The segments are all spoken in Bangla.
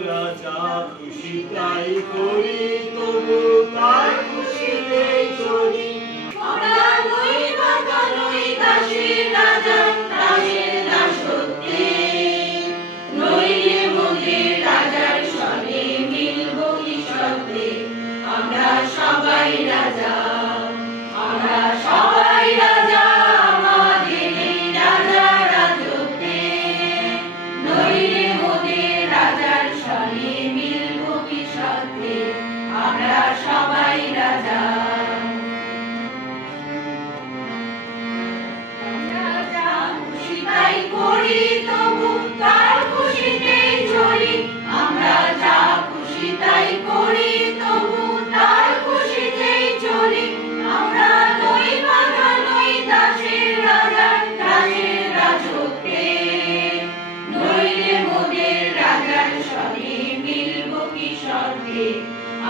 তোমরা যা খুশি তাই করি তবু তাই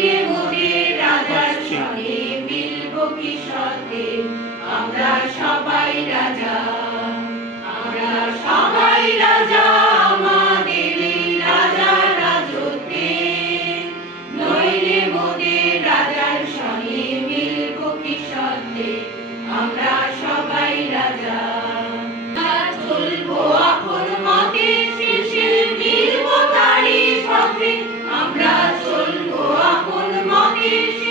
He Amen.